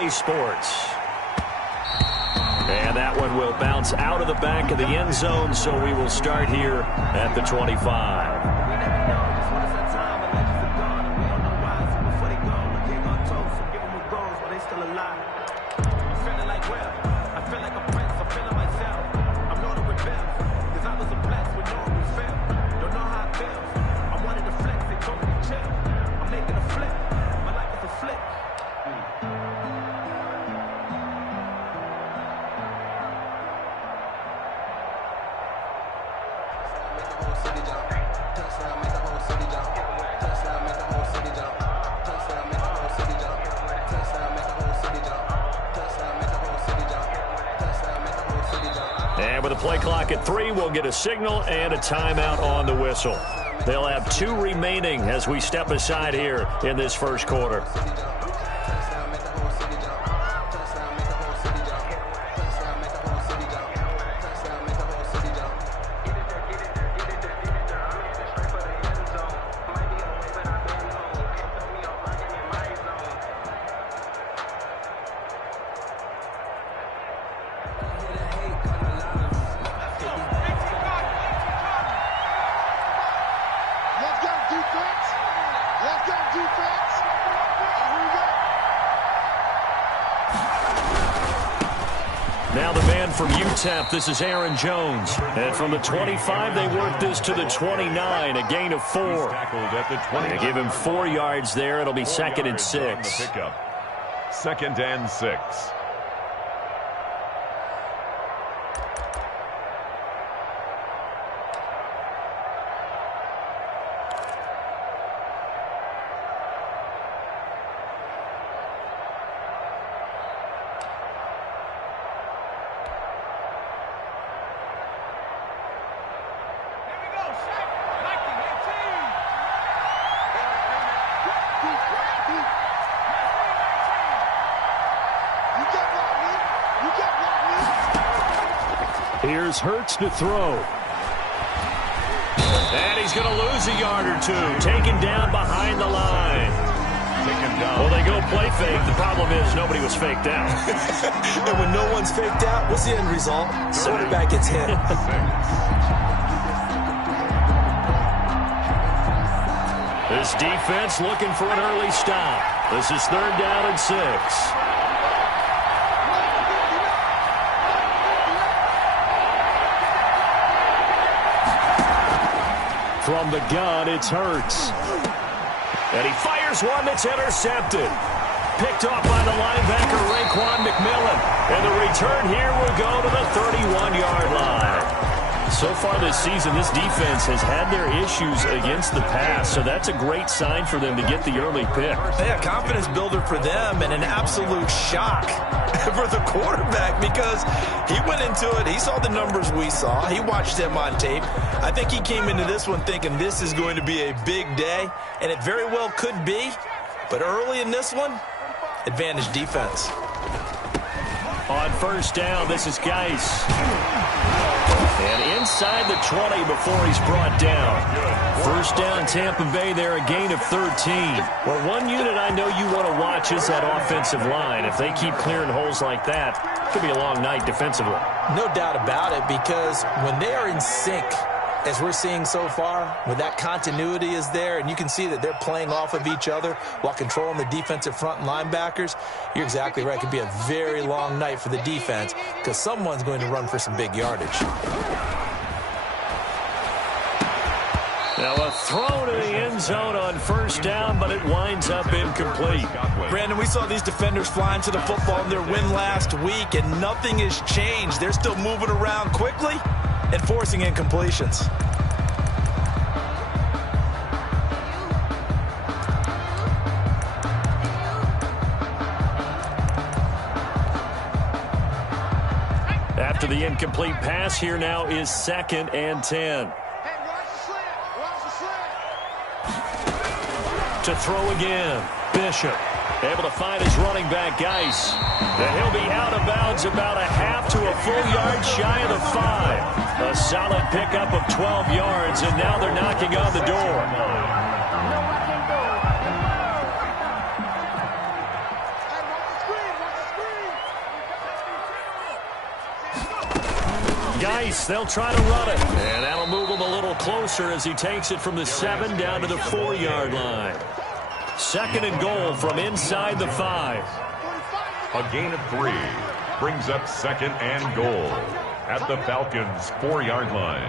EA Sports. And that one will bounce out of the back of the end zone, so we will start here at the 25. And with a play clock at 3, we'll get a signal and a timeout on the whistle. They'll have 2 remaining as we step aside here in this first quarter. Now the man from UTEP, this is Aaron Jones. And from the 25, they work this to the 29, a gain of 4. They give him 4 yards there. It'll be 2nd and 6. 2nd and 6. Here's Hurts to throw. And he's going to lose a yard or 2. Taken down behind the line. Well, they go play fake. The problem is nobody was faked out. And when no one's faked out, what's the end result? Quarterback gets hit. This defense looking for an early stop. This is 3rd down and 6. From the gun, it's Hurts. And he fires one that's intercepted. Picked off by the linebacker, Raekwon McMillan. And the return here will go to the 31-yard line. So far this season, this defense has had their issues against the pass, so that's a great sign for them to get the early pick. Yeah, confidence builder for them and an absolute shock for the quarterback because he went into it. He saw the numbers we saw. He watched them on tape. I think he came into this one thinking this is going to be a big day, and it very well could be. But early in this one, advantage defense. On 1st down, this is Geis. And inside the 20 before he's brought down. 1st down, Tampa Bay there, a gain of 13. Well, one unit I know you want to watch is that offensive line. If they keep clearing holes like that, it could be a long night defensively. No doubt about it, because when they are in sync, as we're seeing so far, when that continuity is there, and you can see that they're playing off of each other while controlling the defensive front and linebackers, you're exactly right. It could be a very long night for the defense because someone's going to run for some big yardage. Now a throw to the end zone on 1st down, but it winds up incomplete. Brandon, we saw these defenders flying to the football in their win last week, and nothing has changed. They're still moving around quickly and forcing incompletions. After the incomplete pass, here now is 2nd and 10. To throw again, Bishop. Able to find his running back, Geis. And he'll be out of bounds about a half to a full yard shy of the 5. A solid pickup of 12 yards, and now they're knocking on the door. Geis, they'll try to run it. And that'll move him a little closer as he takes it from the 7 down to the 4-yard line. 2nd and goal from inside the 5. A gain of 3 brings up 2nd and goal at the Falcons' 4-yard line.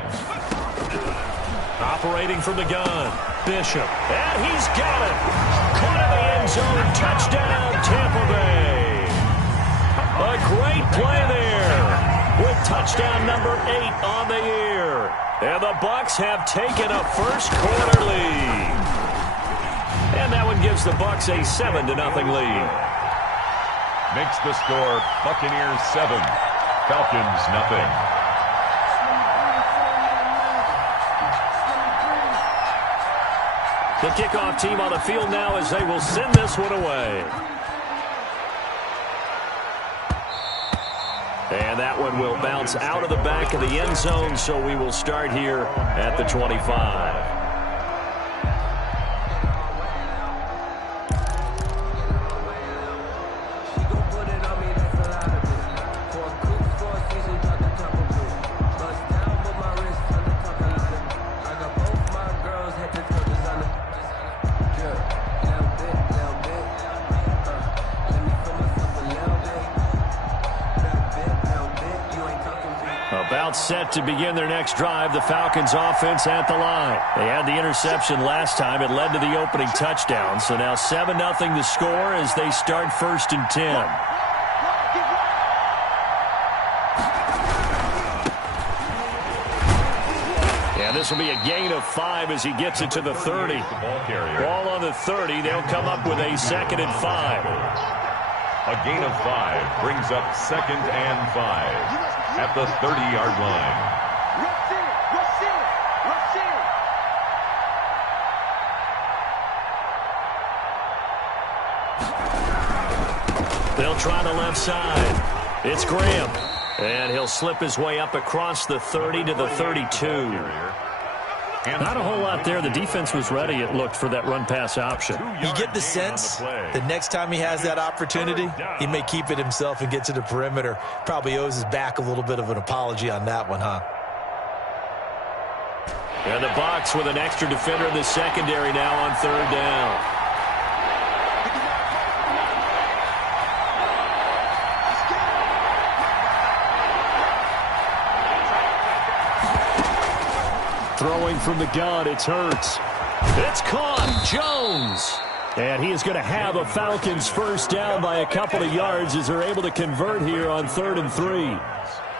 Operating from the gun, Bishop. And he's got it. Caught in the end zone. Touchdown, Tampa Bay. A great play there with touchdown number 8 on the year. And the Bucs have taken a first-quarter lead. And that one gives the Bucs a 7-0 lead. Makes the score Buccaneers 7, Falcons nothing. The kickoff team on the field now as they will send this one away. And that one will bounce out of the back of the end zone, so we will start here at the 25. About set to begin their next drive, the Falcons offense at the line. They had the interception last time. It led to the opening touchdown. So now 7-0 the score as they start 1st and 10. And this will be a gain of 5 as he gets it to the 30. Ball on the 30. They'll come up with a 2nd and 5. A gain of 5 brings up 2nd and 5 at the 30-yard line. They'll try the left side. It's Graham. And he'll slip his way up across the 30 to the 32. Not a whole lot there. The defense was ready, it looked, for that run-pass option. You get the sense the next time he has that opportunity, he may keep it himself and get to the perimeter. Probably owes his back a little bit of an apology on that one, huh? And the Bucs with an extra defender in the secondary now on 3rd down. Throwing from the gun, it's Hurts. It's caught, Jones. And he is going to have a Falcons first down by a couple of yards as they're able to convert here on 3rd and 3.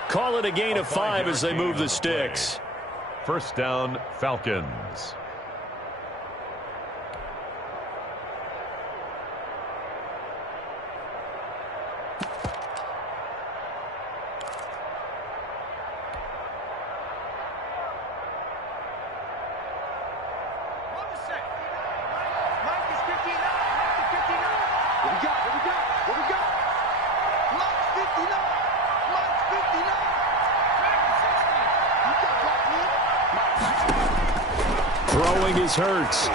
Call it a gain of 5 as they move the sticks. First down, Falcons. Throwing is Hurts.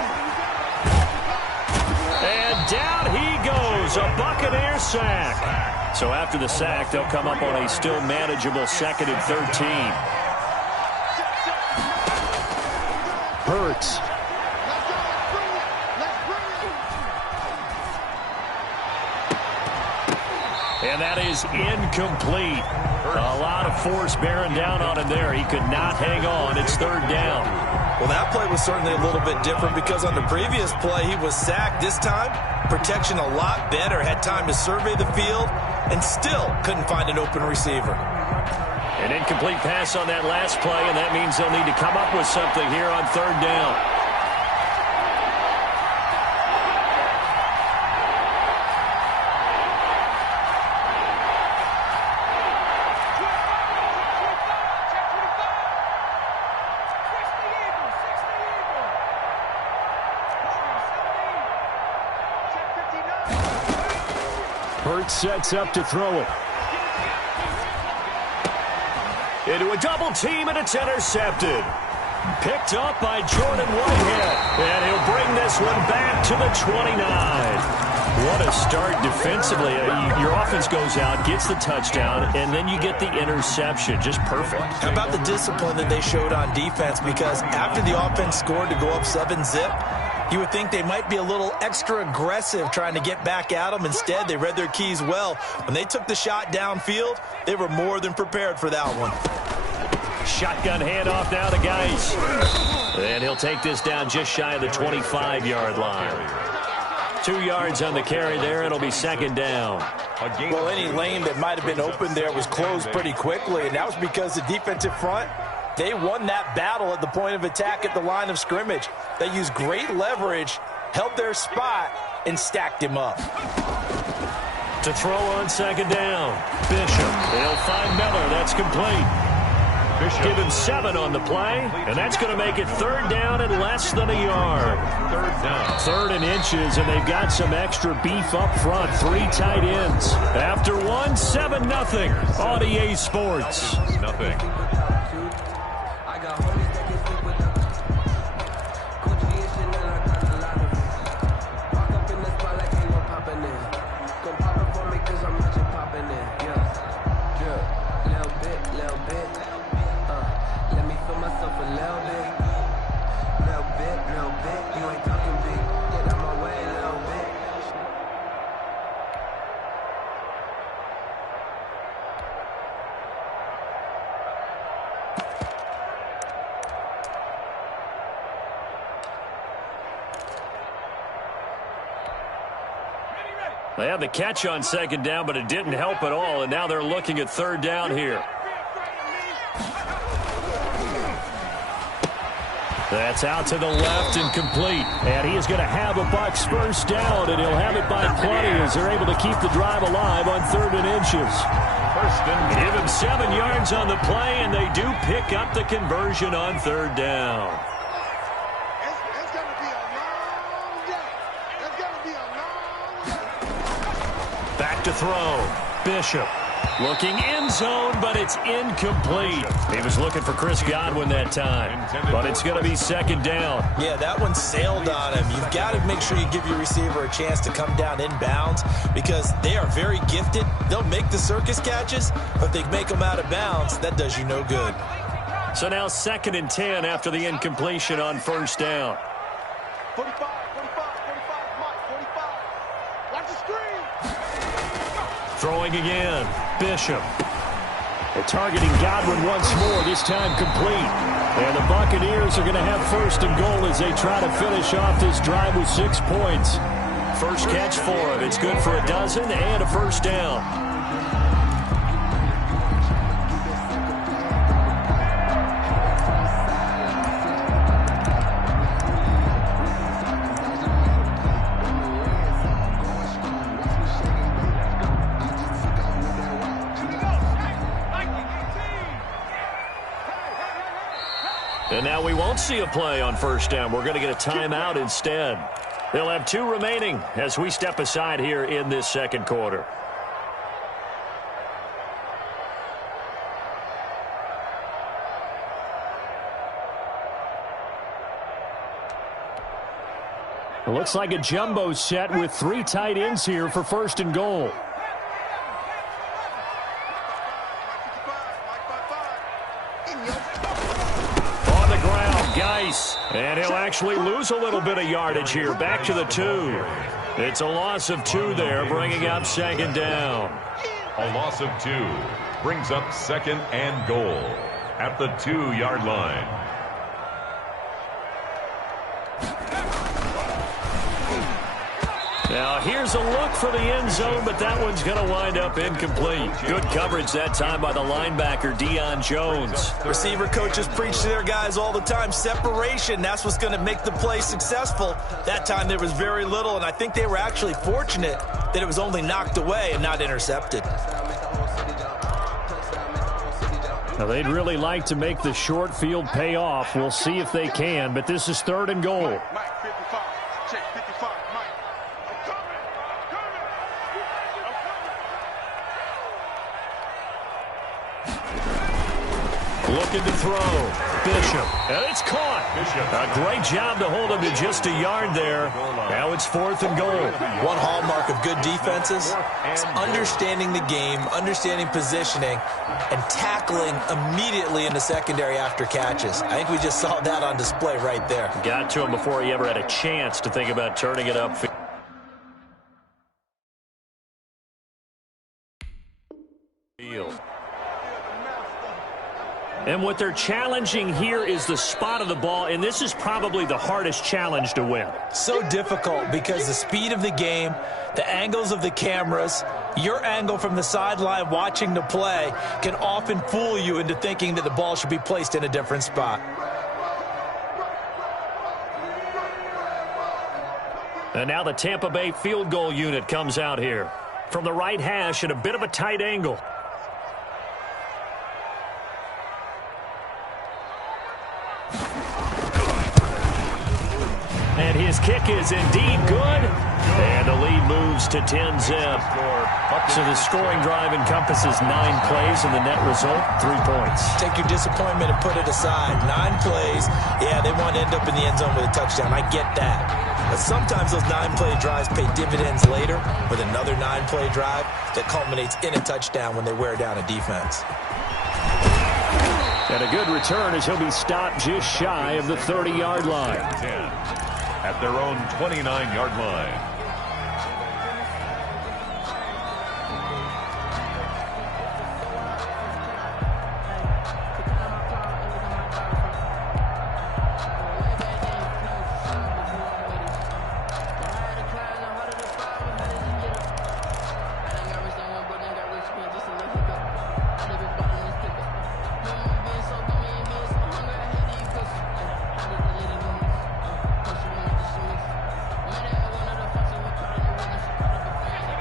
And down he goes, a Buccaneer sack. So after the sack, they'll come up on a still manageable 2nd and 13. Hurts. And that is incomplete. A lot of force bearing down on him there. He could not hang on. It's 3rd down. Well, that play was certainly a little bit different because on the previous play, he was sacked. This time, protection a lot better. Had time to survey the field and still couldn't find an open receiver. An incomplete pass on that last play, and that means they'll need to come up with something here on 3rd down. Hurts sets up to throw it. Into a double team, and it's intercepted. Picked up by Jordan Whitehead. And he'll bring this one back to the 29. What a start defensively. Your offense goes out, gets the touchdown, and then you get the interception. Just perfect. How about the discipline that they showed on defense? Because after the offense scored to go up 7-zip, you would think they might be a little extra aggressive trying to get back at them. Instead, they read their keys well. When they took the shot downfield, they were more than prepared for that one. Shotgun handoff now to Geis. And he'll take this down just shy of the 25-yard line. 2 yards on the carry there. It'll be second down. Well, any lane that might have been open there was closed pretty quickly, and that was because the defensive front, they won that battle at the point of attack at the line of scrimmage. They used great leverage, held their spot, and stacked him up. To throw on second down, Bishop. They'll find Miller. That's complete. Bishop. Give him 7 on the play, and that's going to make it third down and less than a yard. Third down. 3rd and inches, and they've got some extra beef up front. 3 tight ends. After 1, 7-0 on EA Sports. Nothing. They had the catch on second down, but it didn't help at all, and now they're looking at third down here. That's out to the left and complete. And he is going to have a Bucs first down, and he'll have it by plenty as they're able to keep the drive alive on 3rd and inches. Give him 7 yards on the play, and they do pick up the conversion on 3rd down. Back to throw. Bishop looking end zone, but it's incomplete. He was looking for Chris Godwin that time, but it's going to be second down. Yeah, that one sailed on him. You've got to make sure you give your receiver a chance to come down inbounds because they are very gifted. They'll make the circus catches, but if they make them out of bounds, that does you no good. So now 2nd and 10 after the incompletion on first down. 45, 45, 45, Mike, 45. Watch the screen. Throwing again. Bishop. They're targeting Godwin once more, this time complete. And the Buccaneers are going to have 1st and goal as they try to finish off this drive with 6 points. First catch for him. It's good for a dozen and a first down. And now we won't see a play on first down. We're going to get a timeout instead. They'll have 2 remaining as we step aside here in this second quarter. It looks like a jumbo set with 3 tight ends here for 1st and goal. And he'll actually lose a little bit of yardage here. Back to the 2. It's a loss of 2 there, bringing up second down. A loss of 2 brings up 2nd and goal at the 2-yard line. Now here's a look for the end zone, but that one's going to wind up incomplete. Good coverage that time by the linebacker, Deion Jones. Receiver coaches preach to their guys all the time. Separation, that's what's going to make the play successful. That time there was very little, and I think they were actually fortunate that it was only knocked away and not intercepted. Now they'd really like to make the short field pay off. We'll see if they can, but this is 3rd and goal. Looking to throw. Bishop. And it's caught. A great job to hold him to just a yard there. Now it's 4th and goal. One hallmark of good defenses is understanding the game, understanding positioning, and tackling immediately in the secondary after catches. I think we just saw that on display right there. Got to him before he ever had a chance to think about turning it up. And what they're challenging here is the spot of the ball, and this is probably the hardest challenge to win. So difficult because the speed of the game, the angles of the cameras, your angle from the sideline watching the play can often fool you into thinking that the ball should be placed in a different spot. And now the Tampa Bay field goal unit comes out here. From the right hash at a bit of a tight angle. And his kick is indeed good. And the lead moves to 10-zip. So the scoring drive encompasses 9 plays, and the net result, 3 points. Take your disappointment and put it aside. 9 plays. Yeah, they want to end up in the end zone with a touchdown. I get that. But sometimes those 9-play drives pay dividends later with another 9-play drive that culminates in a touchdown when they wear down a defense. And a good return as he'll be stopped just shy of the 30-yard line. At their own 29-yard line.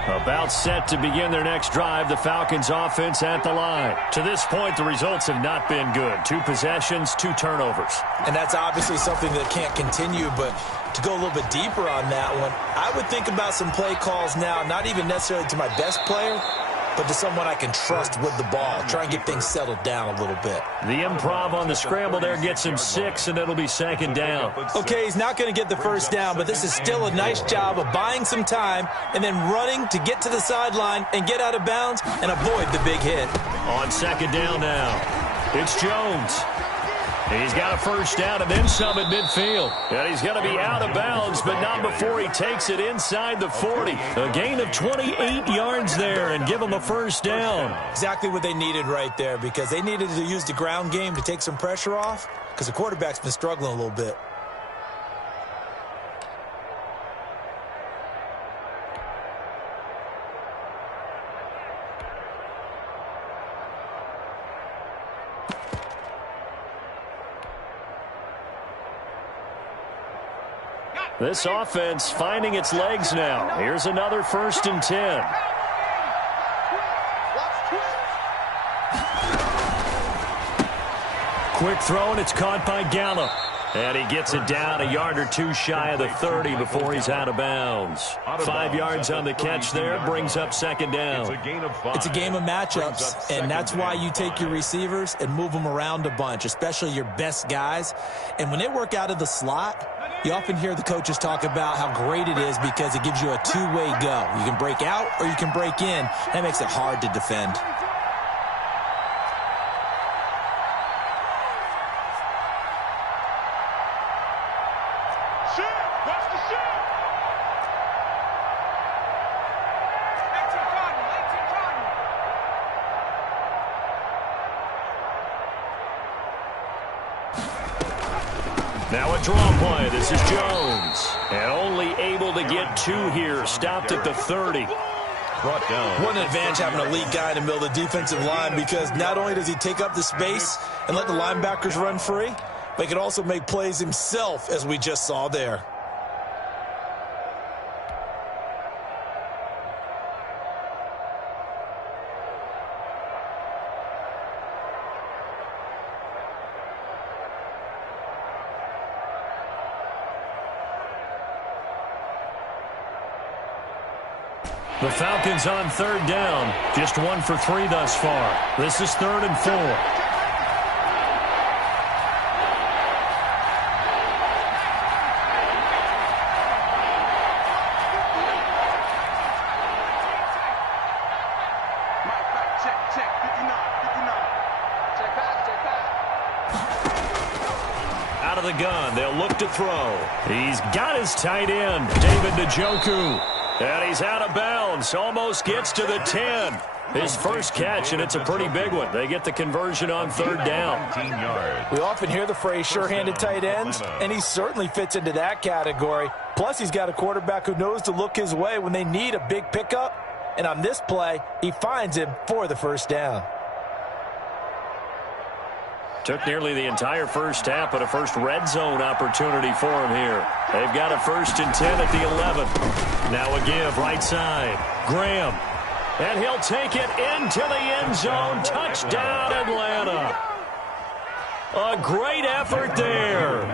About set to begin their next drive, the Falcons offense at the line. To this point, the results have not been good. 2 possessions, 2 turnovers. And that's obviously something that can't continue, but to go a little bit deeper on that one, I would think about some play calls now, not even necessarily to my best player, but to someone I can trust with the ball. Try and get things settled down a little bit. The improv on the scramble there gets him 6, and it'll be 2nd down. Okay, he's not going to get the first down, but this is still a nice job of buying some time and then running to get to the sideline and get out of bounds and avoid the big hit. On 2nd down now, it's Jones. He's got a first down and then some at midfield. And he's going to be out of bounds, but not before he takes it inside the 40. A gain of 28 yards there and give him a first down. Exactly what they needed right there, because they needed to use the ground game to take some pressure off, because the quarterback's been struggling a little bit. This offense finding its legs now. Here's another 1st and 10. Quick throw, and it's caught by Gallup. And he gets it down a yard or 2 shy of the 30 before he's out of bounds. 5 yards on the catch there, brings up 2nd down. It's a game of matchups, and that's why you take your receivers and move them around a bunch, especially your best guys. And when they work out of the slot, you often hear the coaches talk about how great it is because it gives you a 2-way go. You can break out or you can break in. That makes it hard to defend. Now a draw play. This is Jones. And only able to get 2 here. Stopped at the 30. Brought down. What an advantage having an elite guy in the middle of the defensive line, because not only does he take up the space and let the linebackers run free, but he can also make plays himself, as we just saw there. The Falcons on 3rd down. Just 1 for 3 thus far. This is 3rd and 4. Check. 59. Check pass. Out of the gun, they'll look to throw. He's got his tight end, David Njoku. And he's out of bounds, almost gets to the 10. His first catch, and it's a pretty big one. They get the conversion on third down. We often hear the phrase sure-handed tight ends, and he certainly fits into that category. Plus, he's got a quarterback who knows to look his way when they need a big pickup. And on this play, he finds him for the first down. Took nearly the entire first half, but a first red zone opportunity for him here. They've got a 1st and 10 at the 11. Now a give right side. Graham. And he'll take it into the end zone. Touchdown, Atlanta. A great effort there.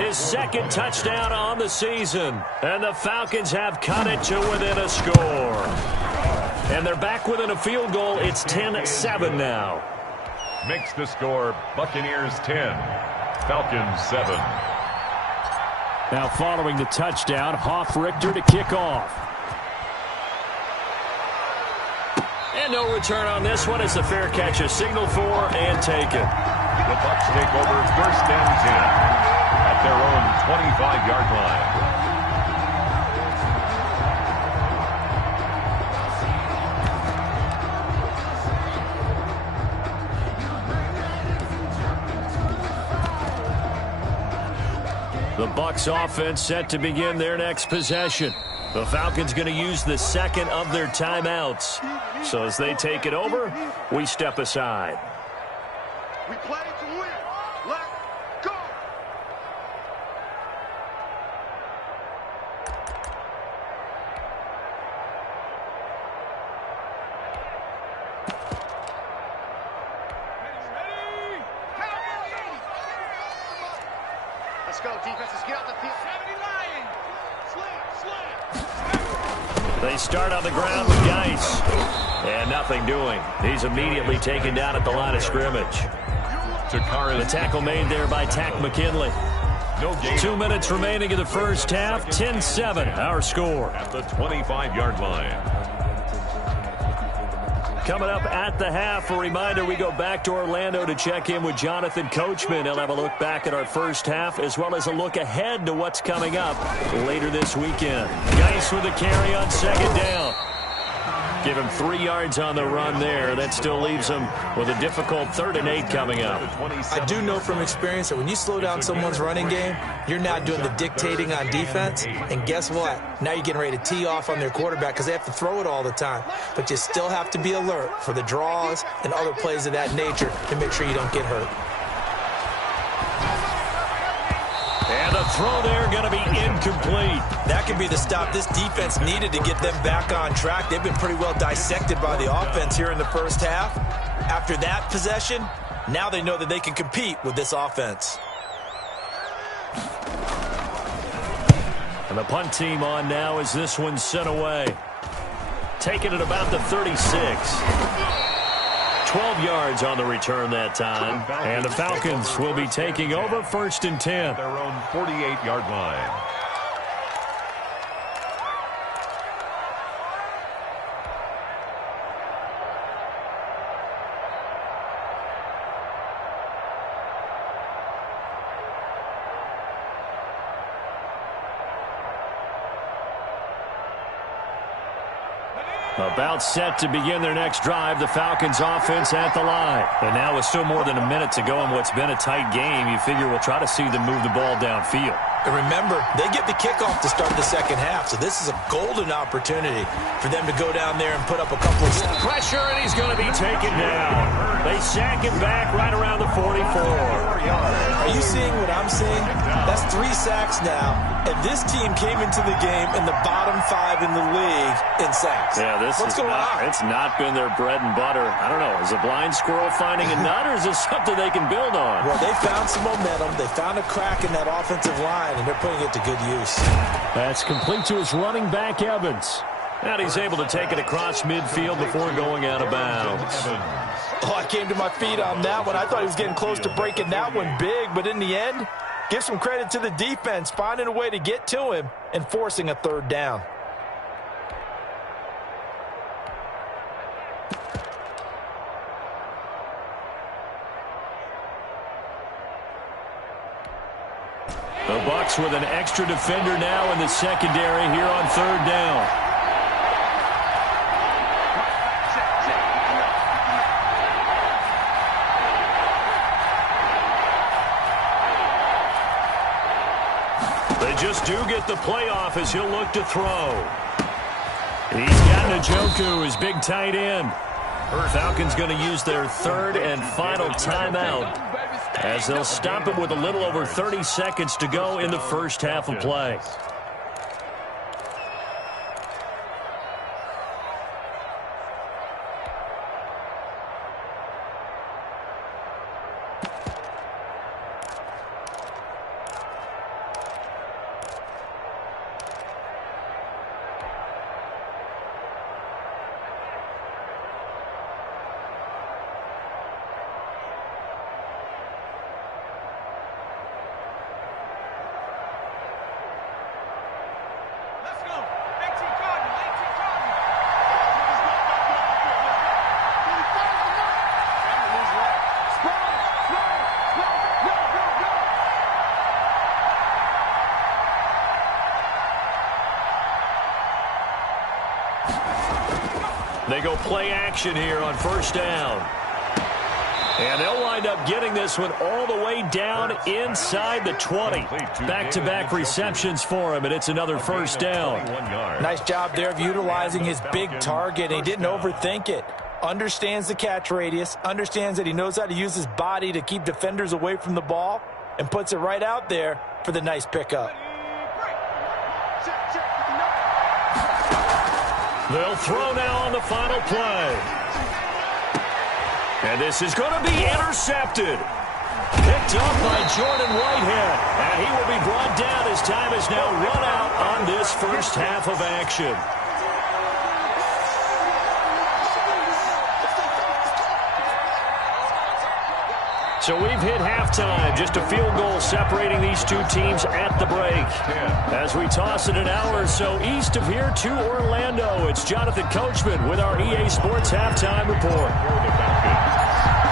His second touchdown on the season. And the Falcons have cut it to within a score. And they're back within a field goal. It's 10-7 now. Makes the score Buccaneers 10, Falcons 7. Now following the touchdown, Hoff-Richter to kick off. And no return on this one as the fair catch is signaled for and taken. The Bucs take over 1st and 10 at their own 25-yard line. The Bucs offense set to begin their next possession. The Falcons going to use the second of their timeouts. So as they take it over, we step aside. We play to win. Let's go. Let's go, defense. Let's get out the field. 79. Slam. They start on the ground with Geis. And nothing doing. He's immediately taken down at the line of scrimmage. The tackle made there by Tack McKinley. 2 minutes remaining in the first half. 10-7, our score. At the 25-yard line. Coming up at the half, a reminder, we go back to Orlando to check in with Jonathan Coachman. He'll have a look back at our first half as well as a look ahead to what's coming up later this weekend. Geis with a carry on second down. Give him 3 yards on the run there. That still leaves him with a difficult 3rd and 8 coming up. I do know from experience that when you slow down someone's running game, you're not doing the dictating on defense. And guess what? Now you're getting ready to tee off on their quarterback because they have to throw it all the time. But you still have to be alert for the draws and other plays of that nature to make sure you don't get hurt. And the throw there going to be incomplete. That could be the stop this defense needed to get them back on track. They've been pretty well dissected by the offense here in the first half. After that possession, now they know that they can compete with this offense. And the punt team on now as this one's sent away. Taking it about the 36. 12 yards on the return that time. And the Falcons will be taking over 1st and 10. Their own 48-yard line. About set to begin their next drive, the Falcons offense at the line. And now with still more than a minute to go in what's been a tight game, you figure we'll try to see them move the ball downfield. And remember, they get the kickoff to start the second half, so this is a golden opportunity for them to go down there and put up a couple of... Pressure, and he's going to be taken down. They sack him back right around the 44. Are you seeing what I'm seeing? That's 3 sacks now, and this team came into the game in the bottom 5 in the league in sacks. Yeah, what's going on? It's not been their bread and butter. I don't know. Is a blind squirrel finding a nut, or is this something they can build on? Well, they found some momentum. They found a crack in that offensive line, and they're putting it to good use. That's complete to his running back, Evans. And he's able to take it across midfield before going out of bounds. Oh, I came to my feet on that one. I thought he was getting close to breaking that one big, but in the end, give some credit to the defense, finding a way to get to him and forcing a 3rd down. Bucs with an extra defender now in the secondary here on third down. They just do get the playoff as he'll look to throw. He's got Njoku, his big tight end. Falcons going to use their third and final timeout as they'll stop it with a little over 30 seconds to go in the first half of play. They go play action here on first down. And they'll wind up getting this one all the way down inside the 20. Back-to-back receptions for him, and it's another first down. Nice job there of utilizing his big target. He didn't overthink it. Understands the catch radius, understands that he knows how to use his body to keep defenders away from the ball, and puts it right out there for the nice pickup. They'll throw now on the final play. And this is going to be intercepted. Picked up by Jordan Whitehead. And he will be brought down as time is now run out on this first half of action. So we've hit halftime, just a field goal separating these two teams at the break. As we toss it an hour or so east of here to Orlando, it's Jonathan Coachman with our EA Sports Halftime Report.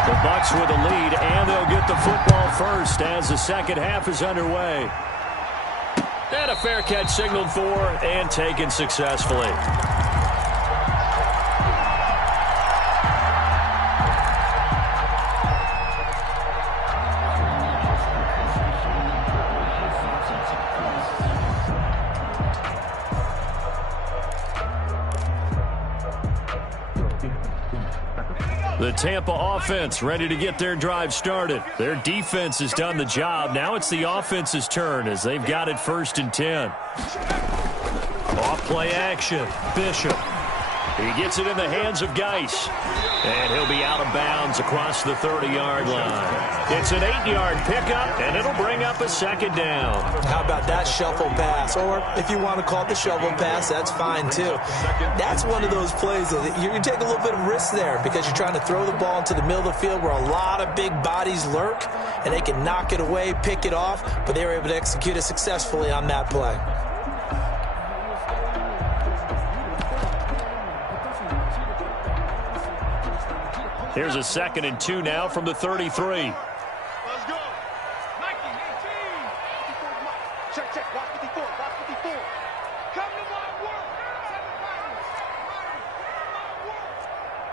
The Bucs with a lead, and they'll get the football first as the second half is underway. And a fair catch signaled for and taken successfully. The Tampa offense ready to get their drive started. Their defense has done the job. Now it's the offense's turn as they've got it first and 10. Off play action. Bishop. He gets it in the hands of Geis. And he'll be out of bounds across the 30-yard line. It's an 8-yard pickup, and it'll bring up a second down. How about that shuffle pass? Or if you want to call it the shovel pass, that's fine too. That's one of those plays that you're going to take a little bit of risk there because you're trying to throw the ball into the middle of the field where a lot of big bodies lurk, and they can knock it away, pick it off, but they were able to execute it successfully on that play. Here's a 2nd and 2 now from the 33. Let's go. 19, 18. Check, check. Watch 54. Watch 54. Come to my work.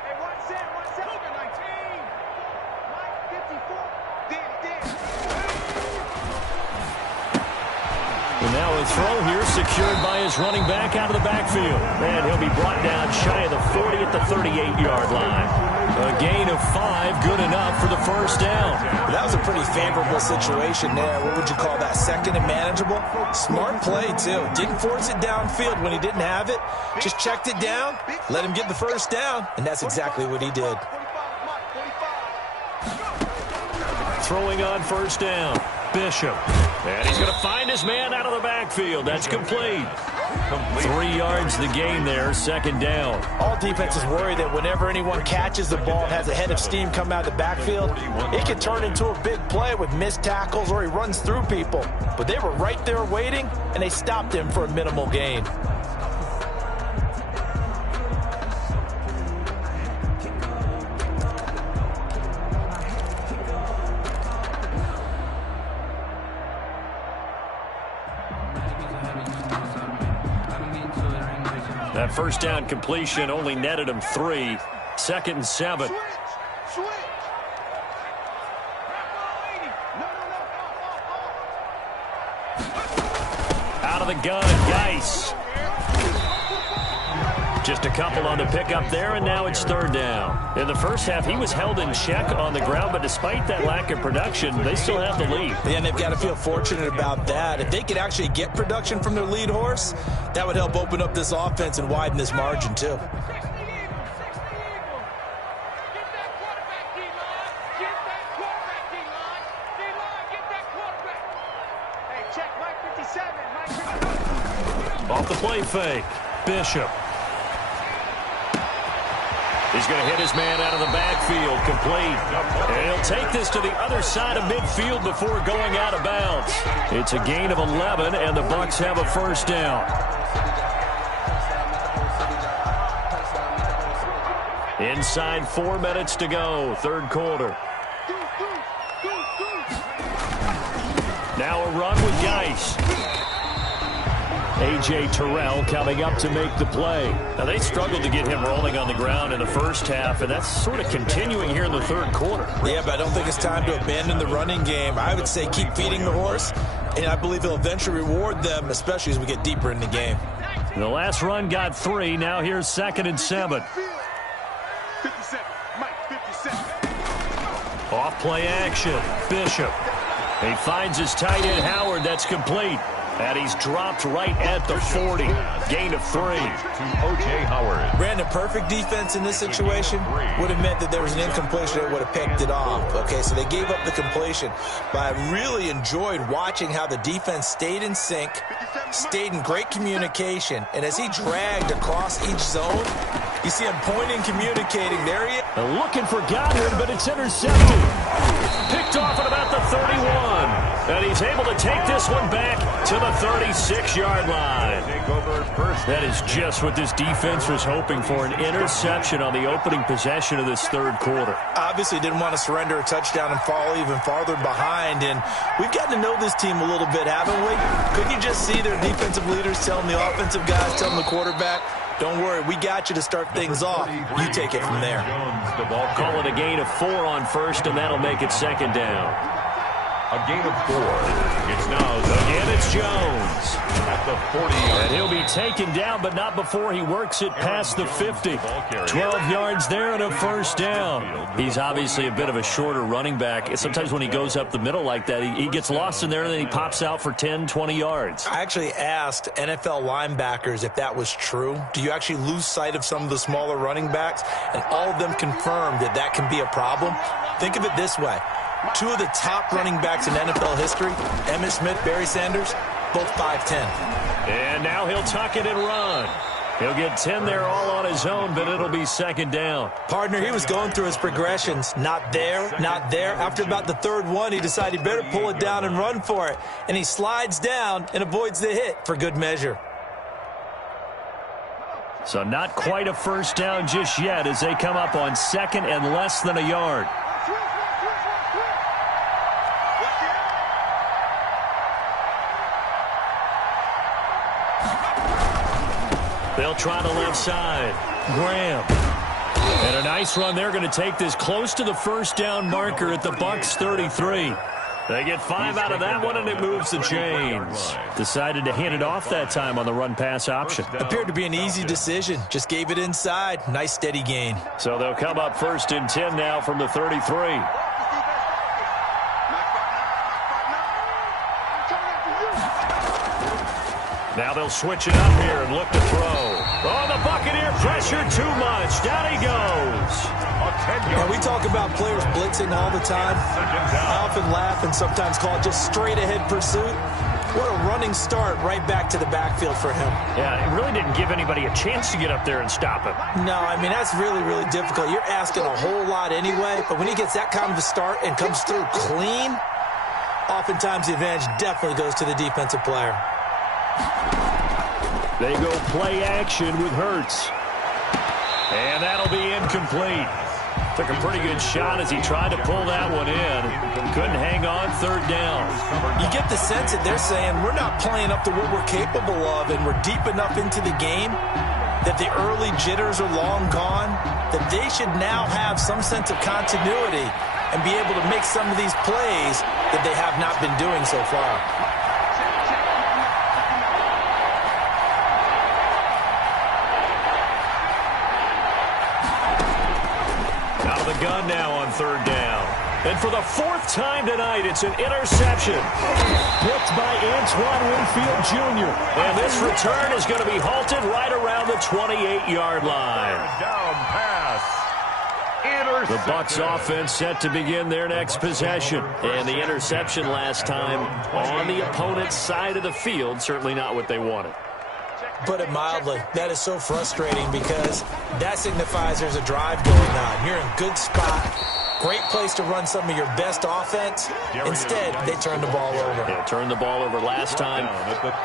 Hey, 1-7. Look at 19. Mike, 54. And now a throw here secured by his running back out of the backfield. And he'll be brought down shy of the 40 at the 38-yard line. A gain of 5, good enough for the first down. That was a pretty favorable situation there. What would you call that? Second and manageable? Smart play, too. Didn't force it downfield when he didn't have it. Just checked it down, let him get the first down, and that's exactly what he did. Throwing on first down. Bishop. And he's going to find his man out of the backfield. That's complete. 3 yards the gain there, second down. All defenses worry that whenever anyone catches the ball and has a head of steam come out of the backfield, it can turn into a big play with missed tackles or he runs through people. But they were right there waiting, and they stopped him for a minimal gain. That first down completion only netted him 3. 2nd and 7. Switch. Out of the gun, Geis. Just a couple on the pickup there, and now it's 3rd down. In the first half, he was held in check on the ground, but despite that lack of production, they still have the lead. Yeah, and they've got to feel fortunate about that. If they could actually get production from their lead horse, that would help open up this offense and widen this margin, too. Off the play fake, Bishop. He's going to hit his man out of the backfield, complete. And he'll take this to the other side of midfield before going out of bounds. It's a gain of 11, and the Bucs have a 1st down. Inside 4 minutes to go, 3rd quarter. Now a run with Geis. A.J. Terrell coming up to make the play. Now, they struggled to get him rolling on the ground in the first half, and that's sort of continuing here in the 3rd quarter. Yeah, but I don't think it's time to abandon the running game. I would say keep feeding the horse, and I believe he'll eventually reward them, especially as we get deeper in the game. The last run got 3. Now here's 2nd and 7. 57. Mike, 57. Off play action. Bishop. He finds his tight end, Howard. That's complete. And he's dropped right at the 40. Gain of 3. To O.J. Howard. Brandon, perfect defense in this situation would have meant that there was an incompletion that would have picked it off. Okay, so they gave up the completion. But I really enjoyed watching how the defense stayed in sync, stayed in great communication, and as he dragged across each zone, you see him pointing, communicating. There he is. Looking for Goddard, but it's intercepted. Picked off at about the 31. And he's able to take this one back to the 36-yard line. That is just what this defense was hoping for, an interception on the opening possession of this 3rd quarter. Obviously didn't want to surrender a touchdown and fall even farther behind. And we've gotten to know this team a little bit, haven't we? Couldn't you just see their defensive leaders telling the offensive guys, telling the quarterback, don't worry, we got you to start things off. You take it from there. Call it a gain of 4 on 1st, and that'll make it 2nd down. A gain of 4. It's now again, it's Jones. At the 40. And he'll be taken down, but not before he works it past the 50. 12 yards there and a 1st down. He's obviously a bit of a shorter running back. Sometimes when he goes up the middle like that, he gets lost in there, and then he pops out for 10, 20 yards. I actually asked NFL linebackers if that was true. Do you actually lose sight of some of the smaller running backs? And all of them confirmed that that can be a problem. Think of it this way. 2 of the top running backs in NFL history, Emmitt Smith, Barry Sanders, both 5'10". And now he'll tuck it and run. He'll get 10 there all on his own, but it'll be 2nd down. Partner, he was going through his progressions. Not there, not there. After about the 3rd one, he decided he better pull it down and run for it. And he slides down and avoids the hit for good measure. So not quite a 1st down just yet as they come up on 2nd and less than a yard. They'll try the left side. Graham. And a nice run. They're going to take this close to the 1st down marker at the Bucs 33. They get 5 out of that one, and it moves the chains. Decided to hand it off that time on the run-pass option. Appeared to be an easy decision. Just gave it inside. Nice, steady gain. So they'll come up 1st and 10 now from the 33. Now they'll switch it up here and look to throw. Oh, the Buccaneer pressure too much. Down he goes. Now, we talk about players blitzing all the time. I often laugh and sometimes call it just straight-ahead pursuit. What a running start right back to the backfield for him. Yeah, it really didn't give anybody a chance to get up there and stop him. No, I mean, that's really, really difficult. You're asking a whole lot anyway, but when he gets that kind of a start and comes through clean, oftentimes the advantage definitely goes to the defensive player. They go play action with Hurts. And that'll be incomplete. Took a pretty good shot as he tried to pull that one in. Couldn't hang on, 3rd down. You get the sense that they're saying we're not playing up to what we're capable of, and we're deep enough into the game that the early jitters are long gone, that they should now have some sense of continuity and be able to make some of these plays that they have not been doing so far. Out of the gun now on third down. And for the fourth time tonight, it's an interception. Picked by Antoine Winfield Jr. And this return is going to be halted right around the 28-yard line. Down pass. The Bucs offense set to begin their next possession. And the interception last time on the opponent's side of the field, certainly not what they wanted. Put it mildly, that is so frustrating because that signifies there's a drive going on. You're in a good spot. Great place to run some of your best offense. Instead, they turn the ball over. Yeah, turned the ball over last time.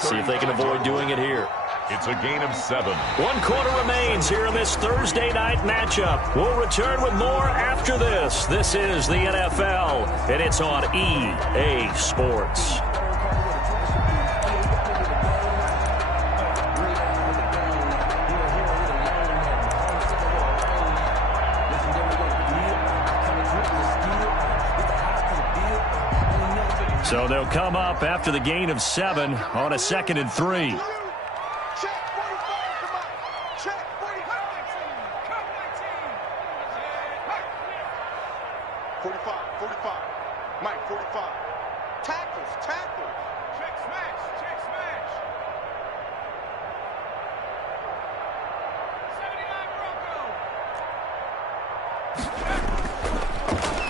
See if they can avoid doing it here. It's a gain of 7. 1 quarter remains here in this Thursday night matchup. We'll return with more after this. This is the NFL, and it's on EA Sports. So they'll come up after the gain of 7 on a 2nd and 3.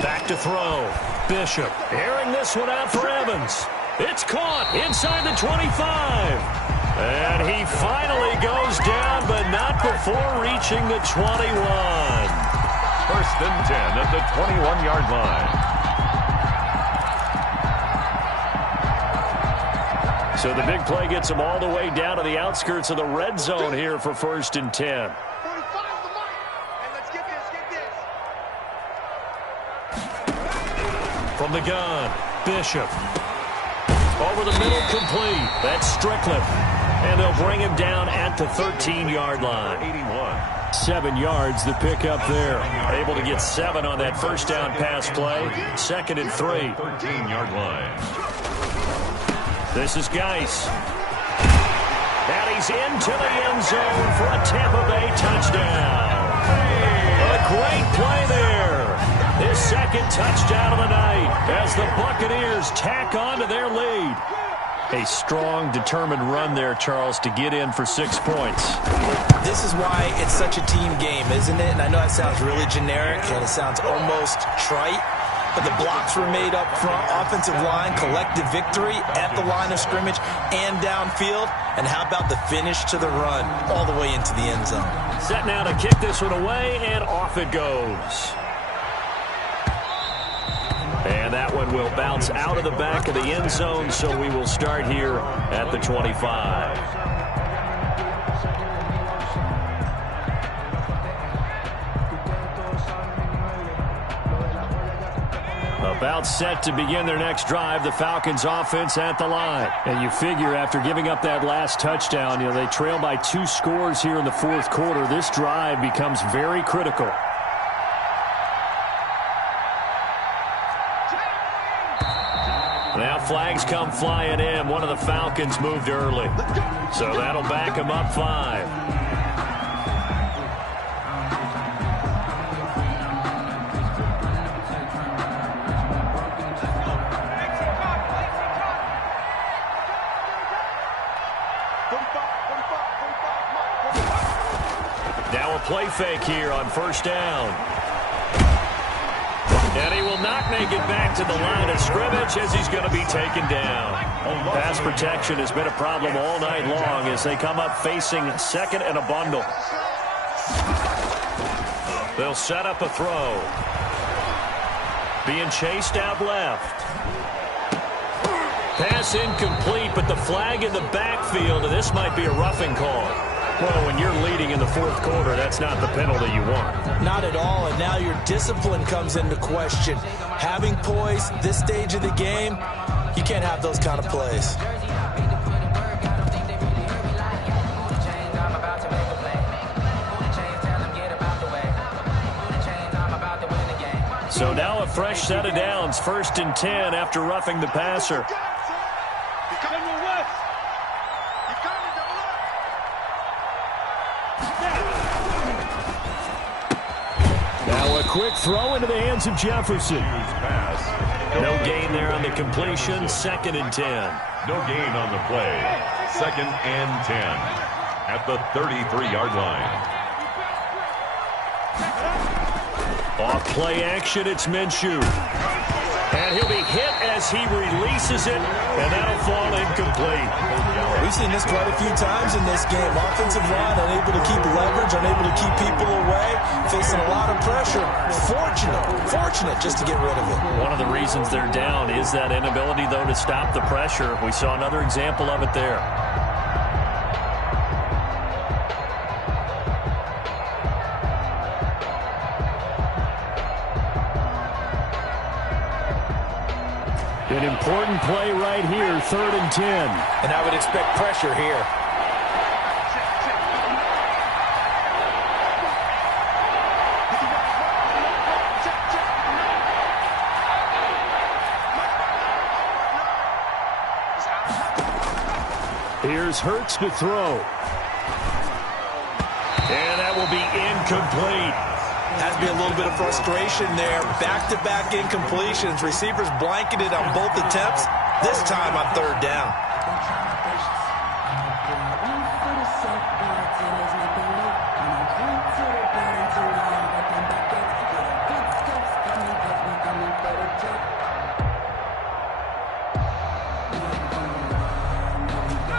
Back to throw. Bishop airing this one out for Evans. It's caught inside the 25. And he finally goes down, but not before reaching the 21. 1st and 10 at the 21-yard line. So the big play gets him all the way down to the outskirts of the red zone here for 1st and 10. From the gun, Bishop. Over the middle, complete. That's Strickland. And they'll bring him down at the 13-yard line. 7 yards the pick up there. Able to get 7 on that first down pass play. 2nd and 3. 13-yard line. This is Geis. And he's into the end zone for a Tampa Bay touchdown. A great play there. His 2nd touchdown of the night as the Buccaneers tack on to their lead. A strong, determined run there, Charles, to get in for 6 points. This is why it's such a team game, isn't it? And I know that sounds really generic and it sounds almost trite, but the blocks were made up front, offensive line, collective victory at the line of scrimmage and downfield. And how about the finish to the run all the way into the end zone? Set now to kick this one away, and off it goes. And that one will bounce out of the back of the end zone, so we will start here at the 25. About set to begin their next drive, the Falcons offense at the line. And you figure after giving up that last touchdown, they trail by 2 scores here in the 4th quarter. This drive becomes very critical. Now flags come flying in. One of the Falcons moved early. So that'll back him up 5. Now a play fake here on 1st down. And he will not make it back to the line of scrimmage as he's going to be taken down. Pass protection has been a problem all night long as they come up facing 2nd and a bundle. They'll set up a throw. Being chased out left. Pass incomplete, but the flag in the backfield, and this might be a roughing call. Well, when you're leading in the 4th quarter, that's not the penalty you want. Not at all, and now your discipline comes into question. Having poise this stage of the game, you can't have those kind of plays. So now a fresh set of downs, 1st and 10 after roughing the passer. Now a quick throw into the hands of Jefferson. No gain there on the completion, 2nd and 10. No gain on the play. 2nd and 10 at the 33-yard line. Off play action, it's Minshew. And he'll be hit as he releases it, and that'll fall incomplete. We've seen this quite a few times in this game. Offensive line unable to keep leverage, unable to keep people away, facing a lot of pressure. Fortunate just to get rid of it. One of the reasons they're down is that inability, though, to stop the pressure. We saw another example of it there. An important play right here, 3rd and 10. And I would expect pressure here. Here's Hurts to throw. And that will be incomplete. Has to be a little bit of frustration there. Back-to-back incompletions. Receivers blanketed on both attempts. This time on 3rd down.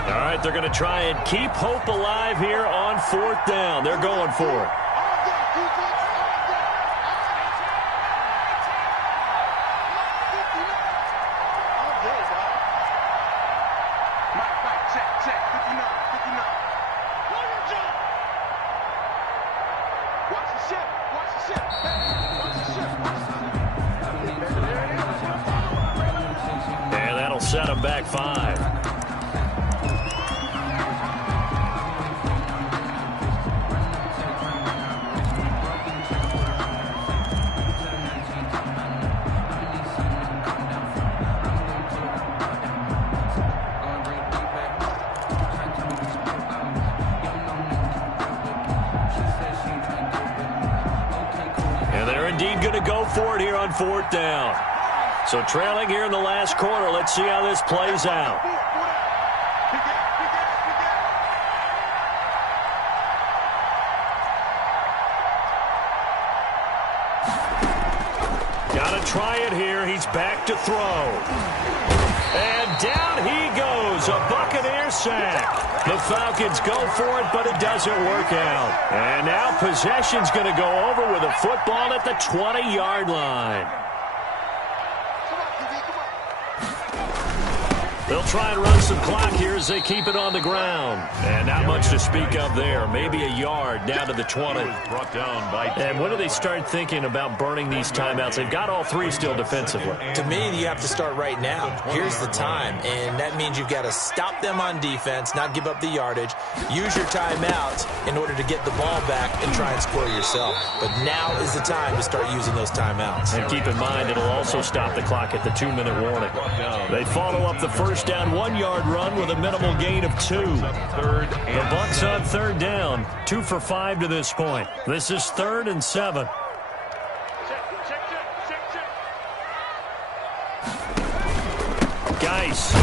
All right, they're going to try and keep hope alive here on 4th down. They're going for it. And that'll set them back 5. Going to go for it here on 4th down. So trailing here in the last quarter. Let's see how this plays out. Got to try it here. He's back to throw. And down he goes. A Buccaneer sack. The Falcons go for it, but it doesn't work out. And now possession's going to go over with a football at the 20-yard line. They'll try and run some clock here as they keep it on the ground. And not much to speak of there. Maybe a yard down to the 20. Brought down by and when do they start thinking about burning these timeouts? They've got all 3 still defensively. To me, you have to start right now. Here's the time. And that means you've got to stop them on defense, not give up the yardage. Use your timeouts in order to get the ball back and try and score yourself. But now is the time to start using those timeouts. And keep in mind, it'll also stop the clock at the 2-minute warning. They follow up the first down 1-yard run with a minimal gain of 2. The Bucs on 3rd down, 2 for 5 to this point. This is 3rd and 7. Geis.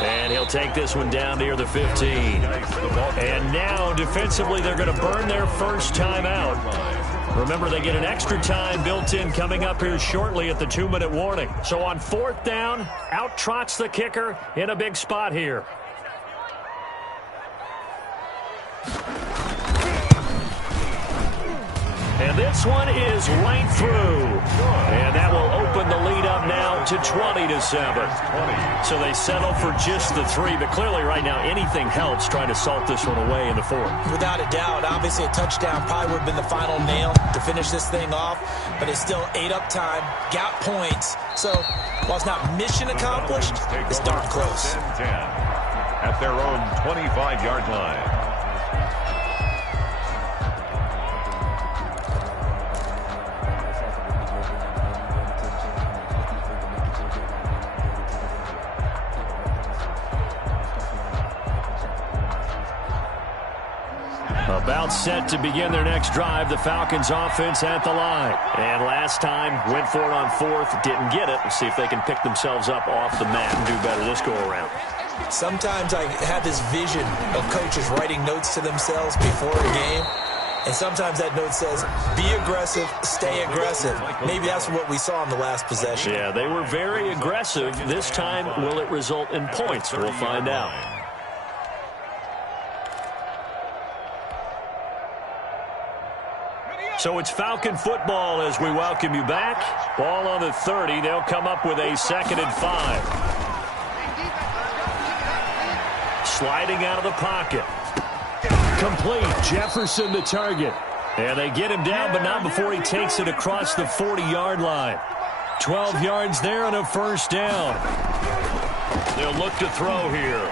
And he'll take this one down near the 15. And now defensively they're going to burn their first timeout. Remember, they get an extra time built in coming up here shortly at the 2-minute warning. So on 4th down, out trots the kicker in a big spot here. And this one is right through. And that will open the lead up now to 20-7. So they settle for just the 3. But clearly right now anything helps trying to salt this one away in the 4th. Without a doubt. Obviously a touchdown probably would have been the final nail to finish this thing off. But it's still 8 up time. Got points. So while it's not mission accomplished, it's darn close. 10 at their own 25-yard line. About set to begin their next drive, the Falcons offense at the line. And last time, went for it on fourth, didn't get it. We'll see if they can pick themselves up off the mat and do better this go-around. Sometimes I have this vision of coaches writing notes to themselves before a game. And sometimes that note says, be aggressive, stay aggressive. Maybe that's what we saw in the last possession. Yeah, they were very aggressive. This time, will it result in points? We'll find out. So it's Falcon football as we welcome you back. Ball on the 30. They'll come up with a 2nd and 5. Sliding out of the pocket. Complete. Jefferson the target. And they get him down, but not before he takes it across the 40-yard line. 12 yards there and a first down. They'll look to throw here.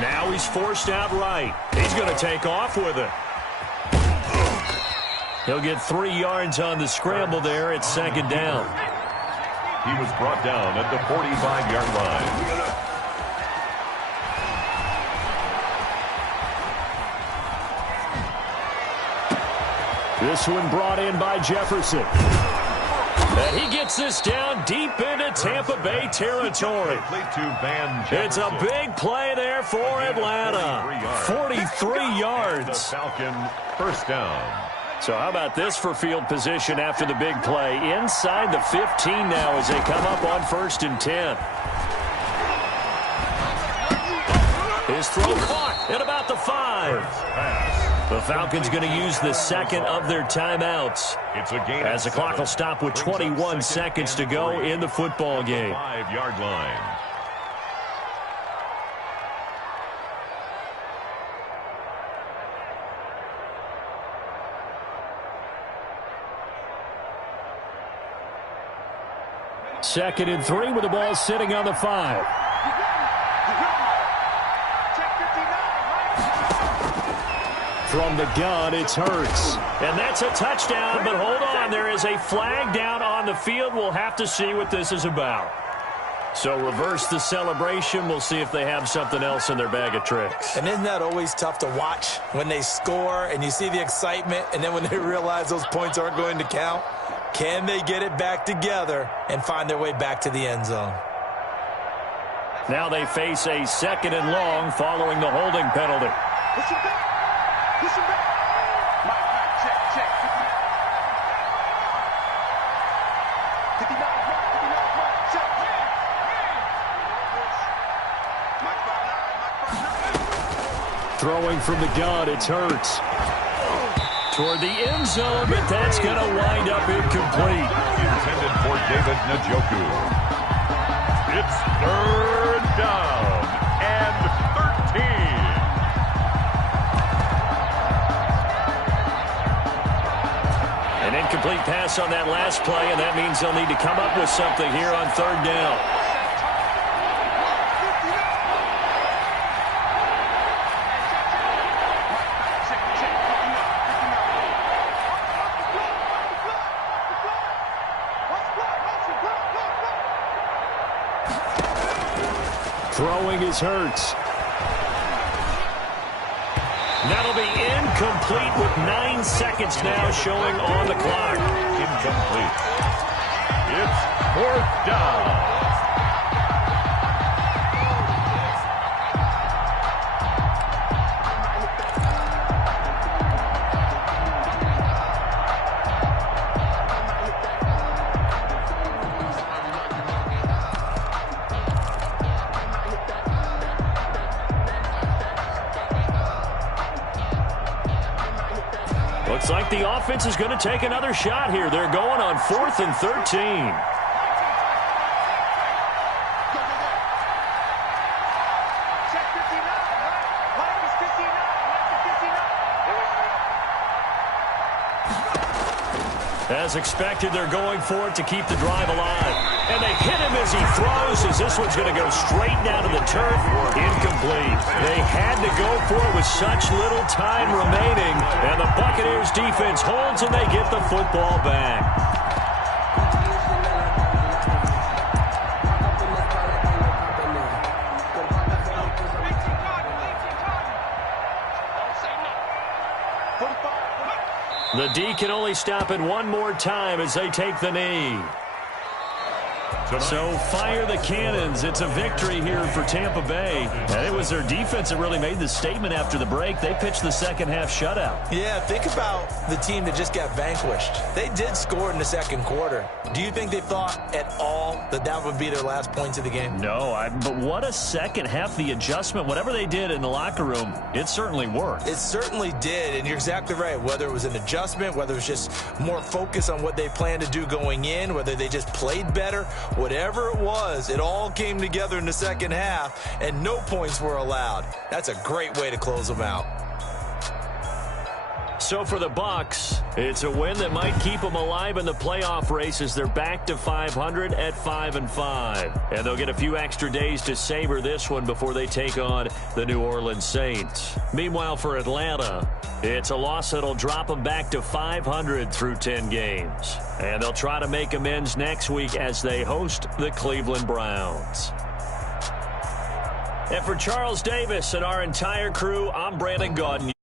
Now he's forced out right. He's going to take off with it. He'll get 3 yards on the scramble there at 2nd down. He was brought down at the 45-yard line. This one brought in by Jefferson. And he gets this down deep into Tampa Bay territory. It's a big play there for Atlanta. 43 yards. The Falcons first down. So how about this for field position after the big play? Inside the 15 now as they come up on 1st and 10. His throw caught at about the 5. The Falcons going to use the 2nd of their timeouts as the clock will stop with 21 seconds to go in the football game. 5-yard line. Second and 3 with the ball sitting on the 5. From the gun, it's Hurts. And that's a touchdown, but hold on. There is a flag down on the field. We'll have to see what this is about. So reverse the celebration. We'll see if they have something else in their bag of tricks. And isn't that always tough to watch when they score and you see the excitement, and then when they realize those points aren't going to count? Can they get it back together and find their way back to the end zone? Now they face a 2nd and long following the holding penalty. Push him back. Push him back. Mike, check, check. 59, Mike, check. Mike, Throwing from the gun, it's Hurts. Toward the end zone, but that's going to wind up incomplete. Intended for David Njoku. It's 3rd down and 13. An incomplete pass on that last play, and that means they'll need to come up with something here on 3rd down. Throwing is Hurts. That'll be incomplete with 9 seconds now showing on the clock. Incomplete. It's 4th down. Looks like the offense is going to take another shot here. They're going on 4th and 13. As expected, they're going for it to keep the drive alive. And they hit him as he throws, as this one's going to go straight down to the turf. Incomplete. They had to go for it with such little time remaining. And the Buccaneers defense holds and they get the football back. The D can only stop it one more time as they take the knee. So fire the cannons. It's a victory here for Tampa Bay. And it was their defense that really made the statement after the break. They pitched the second half shutout. Yeah, think about the team that just got vanquished. They did score in the second quarter. Do you think they thought at all that that would be their last points of the game? No, but what a second half. The adjustment, whatever they did in the locker room, it certainly worked. It certainly did, and you're exactly right. Whether it was an adjustment, whether it was just more focus on what they planned to do going in, whether they just played better, whatever it was, it all came together in the second half, and no points were allowed. That's a great way to close them out. So for the Bucs, it's a win that might keep them alive in the playoff race as they're back to 500 at 5-5. And they'll get a few extra days to savor this one before they take on the New Orleans Saints. Meanwhile, for Atlanta, it's a loss that'll drop them back to 500 through 10 games. And they'll try to make amends next week as they host the Cleveland Browns. And for Charles Davis and our entire crew, I'm Brandon Gaudin.